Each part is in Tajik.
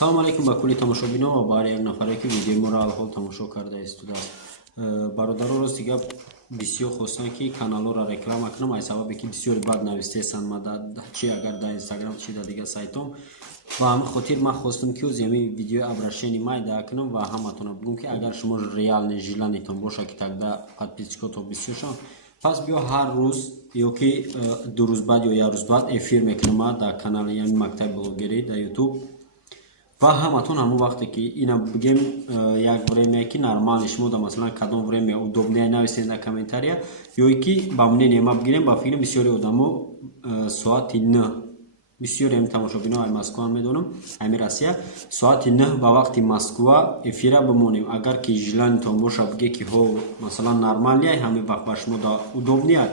салом алейкум ба кулли тамошобино ва ба ҳар як нафаре ки видеоиморо алҳол тамошо кардаистудааст. Бародаро рости гап бисёр хостанд ки каналҳоро реклама кунам, аз сабабе ки бисёри бад навистесанд чи агар дар инстаграм чи дар дигар сайтом. Ба ҳамин хотир ман хостам ки оз ҳамин видеои обращение майда кунам ва ҳаматонро бигӯм ки агар шумо реалне жиланитон боша ки тогда подписчикотон бисёр шаванд, пас биё ҳар рӯз ё ки 2 рӯз баъд ё 1 рӯз баъд эфир мекунам дар канали яъни мактаби блогерӣ дар YouTube. Ва ҳаматон ҳамон вақте ки ина бигем як время ки нормални шумо да масалан кадом время удобнее нависед дар комментария ё ки ба мнение ма бигирем. Ба фикри бисёри одамо соати 9 бисёри ҳами тамошобино ай Москва медонам, ҳами Россия соати 9 ба вақти Москва эфира бимонем. Агар ки жиланитон боша биге ки ҳо масалан нормалия ҳами вақт ба шумо да удобния,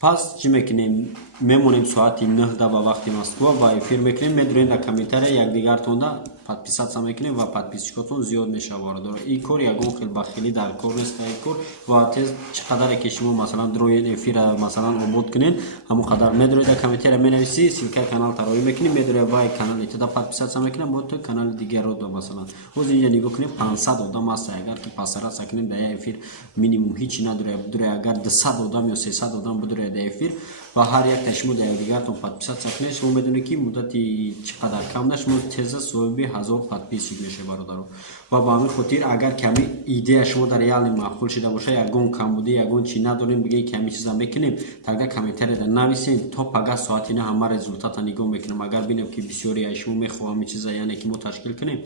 пас чӣ мекунем? Мемонем соати 9 ба вақти Москва ва эфир мекунем, медурем дар комментария якдигартонда подписаться мекунем ва подписчикотон зиёд мешавад. Ин кор ягон хел ба хели дар кор нест. Ин кор ва тез чиқадаре ки шумо масалан дроед эфира масалан обод кунед, ҳамон қадар медуред дар комментария менависӣ, силкаи канал тароӣ мекунем, медуред вай канали туда подписаться мекунем, мо то канали дигаро да масалан ҳозир инҷа нигоҳ кунем 500 одам аст. Агар ки пасаратса кунем дар як эфир минимум ҳичи надуред, бидуред агар 200 одам ё 300 одам бидуред дар эфир ва ҳар якта шумо дар якдигартон подписаться кунед, шумо медонед ки муддати чиқадар камда шумо теза соҳиби 1000 подписчик мешавед бародаро. Ва ба ҳамин хотир агар ками идея шумо дар реални маъқул шуда боша, ягон камбудӣ ягон чи надорем биге ками чиза мекунем, тогда комментарияда нависем, то пага соати на ҳама результата нигоҳ мекунам. Агар бинем ки бисёри аз шумо мехоҳам ин чиза яъне ки мо ташкил кунем,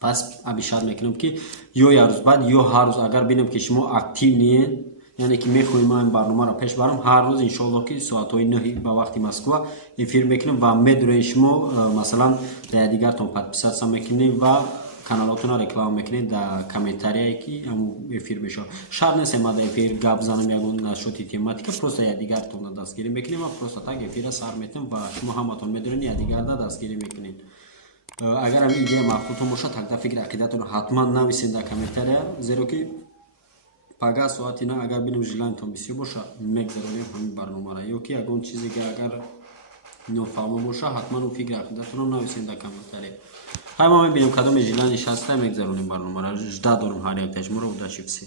пас абишар мекунам ки ё як рӯз баъд ё ҳар рӯз агар бинем ки шумо активниен, яъне ки мехоҳем ман барномаро пеш барам, ҳар рӯз иншоаллоҳ ки соатҳои 9 ба вақти Москва эфир мекунем ва медуред шумо масалан дар якдигартон подписаться мекунем ва каналотонро реклама мекунед дар комментарияе ки ҳамон эфир мешавад. Шарт нест ма дар эфир гап занам ягон нашоти тематика, просто якдигартонро дастгирӣ мекунем ва просто так эфира сар метем ва шумо ҳаматон медонед якдигарда дастгирӣ мекунед. Агар ҳамин идея маъқултон бошад, тогда фикри ақидатонро ҳатман нависед дар комментария, зеро ки пага соати на агар бинем жиланитон бисёр боша мегзаронем ҳамин барномаро, ё ки ягон чизе ки агар нофаҳмо боша ҳатман фикри ақидатонро нависед дар комментария. ҳай ма мебинем кадоме жилани шаста мегзаронем барномаро. Жда дорам ҳар якта шуморо. Удачи все.